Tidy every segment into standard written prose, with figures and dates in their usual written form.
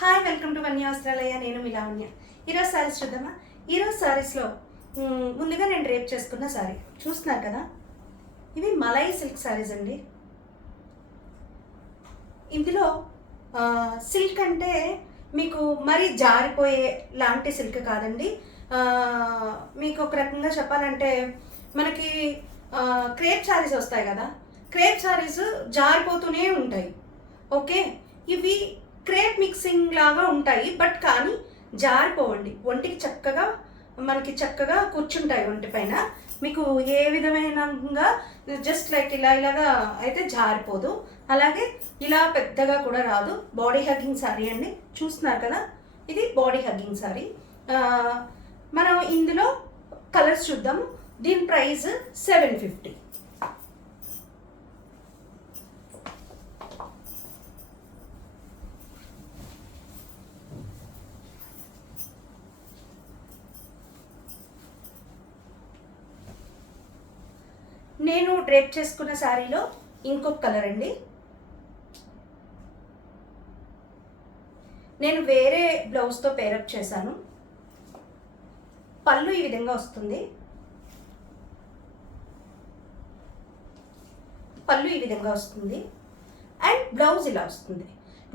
Hi, welcome to వన్య వస్త్రాలయ. నేను మీ లావణ్య. ఈరోజు సారీస్ చూద్దామా. ఈరోజు సారీస్లో ముందుగా నేను డ్రేప్ చేసుకున్న సారీ చూస్తున్నారు కదా. ఇవి మలై సిల్క్ సారీస్ అండి. ఇందులో సిల్క్ అంటే మీకు మరీ జారిపోయే లాంటి సిల్క్ కాదండి. మీకు ఒక రకంగా చెప్పాలంటే మనకి క్రేప్ సారీస్ వస్తాయి కదా, క్రేప్ సారీస్ జారిపోతూనే ఉంటాయి. ఓకే, ఇవి క్రేప్ మిక్సింగ్ లాగా ఉంటాయి, బట్ కానీ జారిపోవండి. ఒంటికి చక్కగా మనకి చక్కగా కూర్చుంటాయి ఒంటి పైన. మీకు ఏ విధమైన జస్ట్ లైక్ ఇలాగా అయితే జారిపోదు. అలాగే ఇలా పెద్దగా కూడా రాదు. బాడీ హగ్గింగ్ సారీ అండి, చూస్తున్నారు కదా. ఇది బాడీ హగ్గింగ్ సారీ. మనం ఇందులో కలర్స్ చూద్దాము. దీని ప్రైస్ 750. నేను డ్రేప్ చేసుకున్న శారీలో ఇంకొక కలర్ అండి. నేను వేరే బ్లౌజ్తో పేరప్ చేశాను. పళ్ళు ఈ విధంగా వస్తుంది. అండ్ బ్లౌజ్ ఇలా వస్తుంది.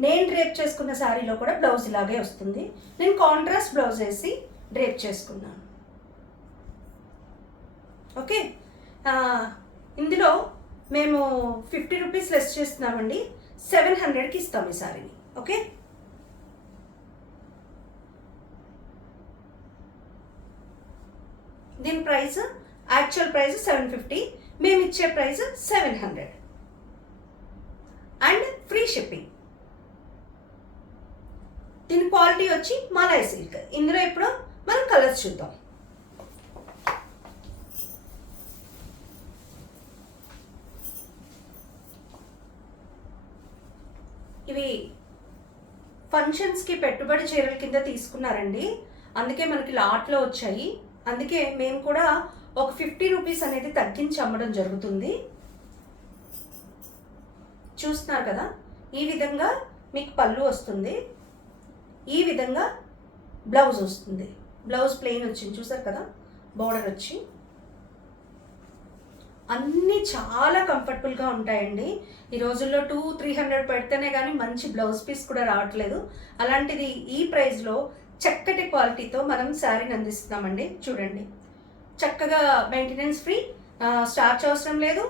నేను డ్రేప్ చేసుకున్న శారీలో కూడా బ్లౌజ్ ఇలాగే వస్తుంది. నేను కాంట్రాస్ట్ బ్లౌజ్ వేసి డ్రేప్ చేసుకున్నాను. ఓకే, ఇందులో మేము 50 రూపీస్ లెస్ చేస్తున్నామండి. 700కి ఇస్తాం ఈ సారీని. ఓకే, దీని ప్రైస్ యాక్చువల్ ప్రైస్ 750, మేము ఇచ్చే ప్రైస్ 700 అండ్ ఫ్రీ షిప్పింగ్. దీని క్వాలిటీ వచ్చి మలై సిల్క్. ఇందులో ఇప్పుడు మనం కలర్స్ చూద్దాం. ఇవి ఫంక్షన్స్కి పెట్టుబడి చీరల కింద తీసుకున్నారండి, అందుకే మనకి లాట్లో వచ్చాయి. అందుకే మేము కూడా ఒక 50 రూపీస్ అనేది తగ్గించి అమ్మడం జరుగుతుంది. చూస్తున్నారు కదా, ఈ విధంగా మీకు పళ్ళు వస్తుంది, ఈ విధంగా బ్లౌజ్ వస్తుంది. బ్లౌజ్ ప్లెయిన్ వచ్చింది, చూసారు కదా, బోర్డర్ వచ్చి. అన్నీ చాలా కంఫర్టబుల్గా ఉంటాయండి. ఈ రోజుల్లో 200-300 పెడితేనే కానీ మంచి బ్లౌజ్ పీస్ కూడా రావట్లేదు. అలాంటిది ఈ ప్రైస్లో చక్కటి క్వాలిటీతో మనం శారీని అందిస్తున్నామండి. చూడండి, చక్కగా మెయింటెనెన్స్ ఫ్రీ, స్టార్చ్ అవసరం లేదు,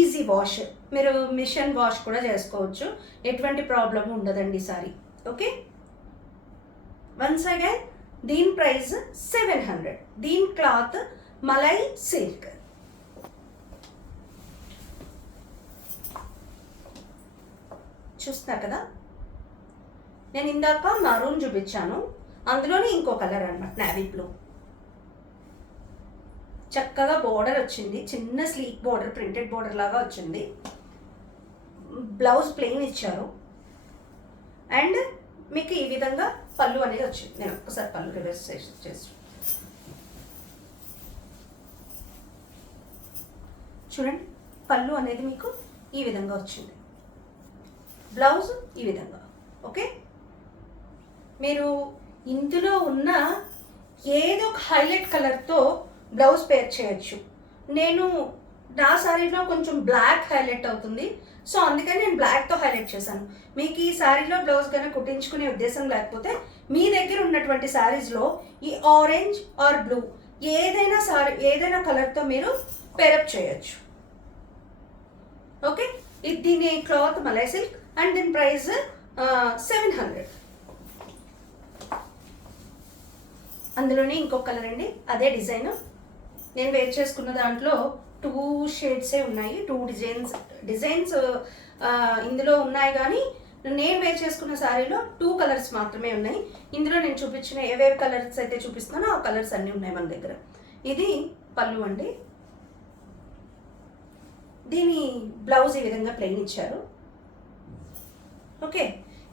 ఈజీ వాష్. మీరు మిషన్ వాష్ కూడా చేసుకోవచ్చు, ఎటువంటి ప్రాబ్లం ఉండదండి సారీ. ఓకే, వన్స్ అగైన్ దీని ప్రైస్ 700. దీని క్లాత్ మలై సిల్క్. చూస్తున్నారు కదా, నేను ఇందాక మరూన్ చూపించాను, అందులోనే ఇంకో కలర్ అన్నమాట, నావీ బ్లూ. చక్కగా బోర్డర్ వచ్చింది, చిన్న స్లీక్ బోర్డర్, ప్రింటెడ్ బోర్డర్ లాగా వచ్చింది. బ్లౌజ్ ప్లెయిన్ ఇచ్చారు అండ్ మీకు ఈ విధంగా పళ్ళు అనేది వచ్చింది. నేను ఒక్కసారి పళ్ళు రివర్స్ చేసి చూడండి, పళ్ళు అనేది మీకు ఈ విధంగా వచ్చింది, బ్లౌజ్ ఈ విధంగా. ఓకే, మీరు ఇందులో ఉన్న ఏదో ఒక హైలైట్ కలర్తో బ్లౌజ్ పేర్ చేయొచ్చు. నేను నా శారీలో కొంచెం బ్లాక్ హైలైట్ అవుతుంది, సో అందుకని నేను బ్లాక్తో హైలైట్ చేశాను. మీకు ఈ శారీలో బ్లౌజ్ కనుక కుట్టించుకునే ఉద్దేశం లేకపోతే మీ దగ్గర ఉన్నటువంటి శారీస్లో ఈ ఆరెంజ్ ఆర్ బ్లూ ఏదైనా కలర్తో మీరు పేరప్ చేయొచ్చు. ఓకే, దీని క్లాత్ మలై సిల్క్ అండ్ దీని ప్రైస్ 700. అందులోనే ఇంకొక కలర్ అండి, అదే డిజైన్. నేను వేర్ చేసుకున్న దాంట్లో 2 షేడ్సే ఉన్నాయి, 2 డిజైన్స్ ఇందులో ఉన్నాయి. కానీ నేను వేర్ చేసుకున్న శారీలో 2 కలర్స్ మాత్రమే ఉన్నాయి. ఇందులో నేను చూపించిన ఏవేవి కలర్స్ అయితే చూపిస్తున్నానో ఆ కలర్స్ అన్నీ ఉన్నాయి మన దగ్గర. ఇది పళ్ళు అండి. దీని బ్లౌజ్ ఈ విధంగా ప్లెయిన్ ఇచ్చారు. ఓకే,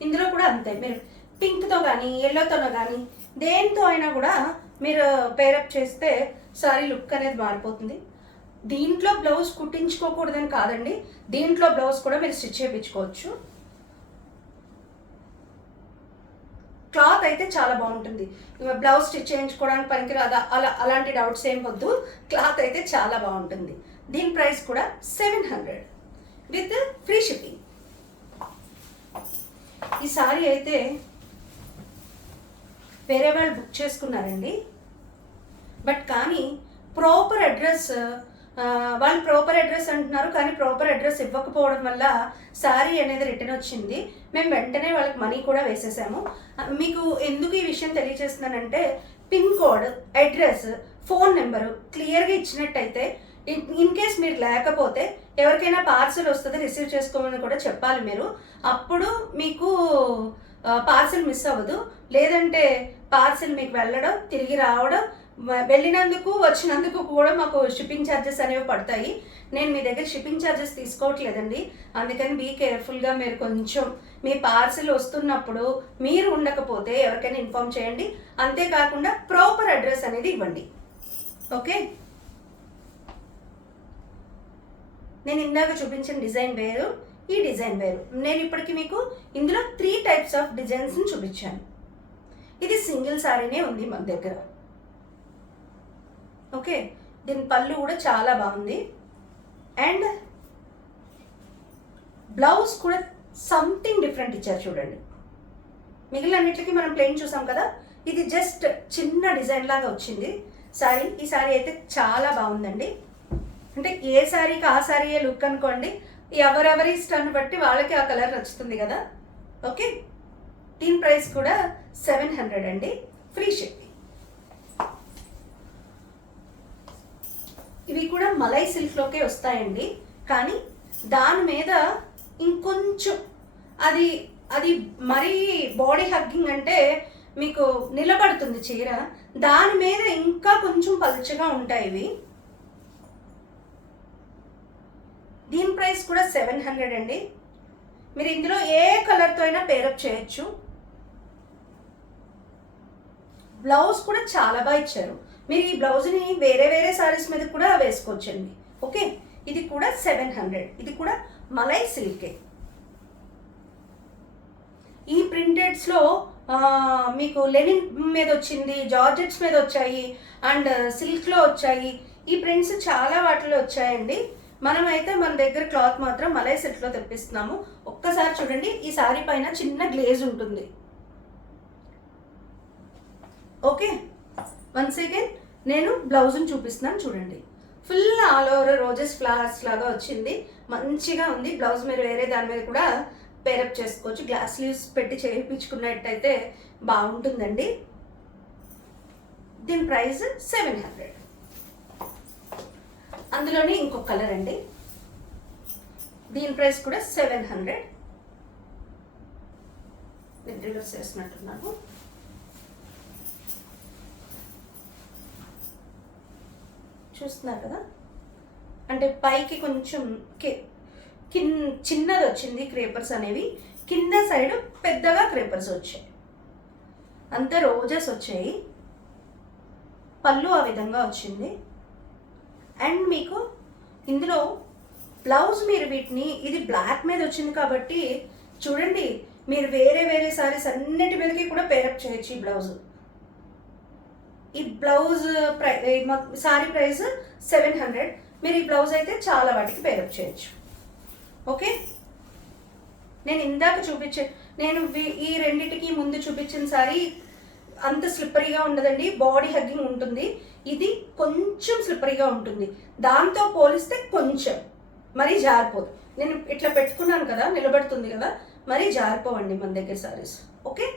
ఇందులో కూడా అంతే. మీరు పింక్తో కానీ ఎల్లోతోనో కానీ దేంతో అయినా కూడా మీరు పేరప్ చేస్తే సారీ లుక్ అనేది మారిపోతుంది. దీంట్లో బ్లౌజ్ కుట్టించుకోకూడదని కాదండి, దీంట్లో బ్లౌజ్ కూడా మీరు స్టిచ్ చేయించుకోవచ్చు. క్లాత్ అయితే చాలా బాగుంటుంది. బ్లౌజ్ స్టిచ్ చేయించుకోవడానికి పనికిరాదా అలాంటి డౌట్స్ ఏం వద్దు. క్లాత్ అయితే చాలా బాగుంటుంది. దీని ప్రైస్ కూడా 700 విత్ ఫ్రీ షిప్పింగ్. ఈ సారీ అయితే వేరే వాళ్ళు బుక్ చేసుకున్నారండి. బట్ కానీ ప్రాపర్ అడ్రస్ వాళ్ళు ప్రాపర్ అడ్రస్ అంటున్నారు, కానీ ప్రాపర్ అడ్రస్ ఇవ్వకపోవడం వల్ల శారీ అనేది రిటర్న్ వచ్చింది. మేము వెంటనే వాళ్ళకి మనీ కూడా వేసేసాము. మీకు ఎందుకు ఈ విషయం తెలియజేస్తున్నానంటే, pin code, address, phone number క్లియర్గా ఇచ్చినట్టయితే ఇన్ కేస్ మీరు లేకపోతే ఎవరికైనా పార్సిల్ వస్తుంది రిసీవ్ చేసుకోమని కూడా చెప్పాలి మీరు. అప్పుడు మీకు పార్సిల్ మిస్ అవ్వదు. లేదంటే పార్సిల్ మీకు వెళ్ళడం, తిరిగి రావడం, వెళ్ళినందుకు వచ్చినందుకు కూడా మాకు షిప్పింగ్ ఛార్జెస్ అనేవి పడతాయి. నేను మీ దగ్గర షిప్పింగ్ ఛార్జెస్ తీసుకోవట్లేదండి. అందుకని బీ కేర్ఫుల్గా మీరు కొంచెం మీ పార్సిల్ వస్తున్నప్పుడు మీరు ఉండకపోతే ఎవరికైనా ఇన్ఫామ్ చేయండి. అంతేకాకుండా ప్రాపర్ అడ్రస్ అనేది ఇవ్వండి. ఓకే, నేను ఇందాక చూపించిన డిజైన్ వేరు, ఈ డిజైన్ వేరు. నేను ఇప్పటికి మీకు ఇందులో 3 టైప్స్ ఆఫ్ డిజైన్స్ని చూపించాను. ఇది సింగిల్ సారీనే ఉంది మన దగ్గర. ఓకే, దీని పళ్ళు కూడా చాలా బాగుంది. అండ్ బ్లౌజ్ కూడా సంథింగ్ డిఫరెంట్ ఇచ్చారు చూడండి. మిగిలినన్నిటికీ మనం ప్లెయిన్ చూసాం కదా, ఇది జస్ట్ చిన్న డిజైన్ లాగా వచ్చింది సారీ. ఈ సారీ అయితే చాలా బాగుందండి. అంటే ఏ సారీకి ఆ సారీయే లుక్ అనుకోండి. ఎవరెవరి ఇష్టాన్ని బట్టి వాళ్ళకి ఆ కలర్ నచ్చుతుంది కదా. ఓకే, దీని ప్రైస్ కూడా 700 అండి, ఫ్రీ షిప్పింగ్. ఇవి కూడా మలై సిల్క్లోకే వస్తాయండి, కానీ దాని మీద ఇంకొంచెం అది మరీ బాడీ హగ్గింగ్ అంటే మీకు నిలబడుతుంది చీర, దాని మీద ఇంకా కొంచెం పలుచగా ఉంటాయి ఇవి. దీని ప్రైస్ కూడా 700 అండి. మీరు ఇందులో ఏ కలర్తో అయినా పేరప్ చేయొచ్చు. బ్లౌజ్ కూడా చాలా బాగా ఇచ్చారు. మీరు ఈ బ్లౌజ్ని వేరే వేరే సారీస్ మీద కూడా వేసుకోవచ్చండి. ఓకే, ఇది కూడా 700. ఇది కూడా మలై సిల్కే. ఈ ప్రింటెడ్స్లో మీకు లెనిన్ మీద వచ్చింది, జార్జెట్స్ మీద వచ్చాయి, అండ్ సిల్క్లో వచ్చాయి. ఈ ప్రింట్స్ చాలా వాటిలో వచ్చాయండి. మనమైతే మన దగ్గర క్లాత్ మాత్రం మలై సిల్క్లో తెప్పిస్తున్నాము. ఒక్కసారి చూడండి, ఈ సారీ పైన చిన్న గ్లేజ్ ఉంటుంది. ఓకే, వన్స్ అగైన్ నేను బ్లౌజ్ని చూపిస్తున్నాను చూడండి. Full all over roses flowers లాగా వచ్చింది, మంచిగా ఉంది. బ్లౌజ్ మీరు వేరే దాని మీద కూడా పేరప్ చేసుకోవచ్చు. గ్లాస్ స్లీవ్స్ పెట్టి చేయించుకున్నట్టయితే బాగుంటుందండి. దీని ప్రైస్ 700. అందులోనే ఇంకొక కలర్ అండి, దీని ప్రైస్ కూడా 700. నేను రివర్స్ చేసినట్టున్నాను. చూస్తున్నారు కదా, అంటే పైకి కొంచెం చిన్నది వచ్చింది క్రేపర్స్ అనేవి, కింద సైడ్ పెద్దగా క్రేపర్స్ వచ్చాయి. అంతే రోజెస్ వచ్చాయి. పళ్ళు ఆ విధంగా వచ్చింది. అండ్ మీకు ఇందులో బ్లౌజ్ మీరు వీటిని, ఇది బ్లాక్ మీద వచ్చింది కాబట్టి చూడండి, మీరు వేరే వేరే సారీస్ అన్నిటి మీదకి కూడా పేరప్ చేయొచ్చు ఈ బ్లౌజ్. ఈ బ్లౌజ్ సారీ ప్రైస్ 700. మీరు ఈ బ్లౌజ్ అయితే చాలా వాటికి పేరప్ చేయొచ్చు. ఓకే, నేను ఇందాక నేను ఈ రెండిటికి ముందు చూపించిన సారీ అంత స్లిప్పరీగా ఉండదండి, బాడీ హగ్గింగ్ ఉంటుంది. ఇది కొంచెం స్లిప్పరీగా ఉంటుంది, దాంతో పోలిస్తే కొంచెం మరీ జారిపోదు. నేను ఇట్లా పెట్టుకున్నాను కదా, నిలబడుతుంది కదా, మరీ జారిపోవండి మన దగ్గర సారీస్. ఓకే,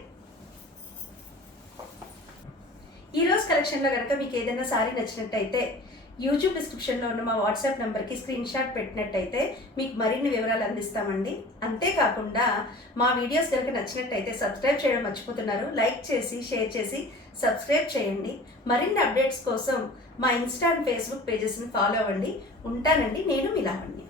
ఈరోజు కలెక్షన్లో కనుక మీకు ఏదైనా సారీ నచ్చినట్టయితే యూట్యూబ్ డిస్క్రిప్షన్లో ఉన్న మా వాట్సాప్ నెంబర్కి స్క్రీన్ షాట్ పెట్టినట్టయితే మీకు మరిన్ని వివరాలు అందిస్తామండి. అంతేకాకుండా మా వీడియోస్ కనుక నచ్చినట్టయితే సబ్స్క్రైబ్ చేయడం మర్చిపోతున్నారు. లైక్ చేసి, షేర్ చేసి సబ్స్క్రైబ్ చేయండి. మరిన్ని అప్డేట్స్ కోసం మా ఇన్స్టా అండ్ ఫేస్బుక్ పేజెస్ని ఫాలో అవ్వండి. ఉంటానండి, నేను మీ లావణ్య.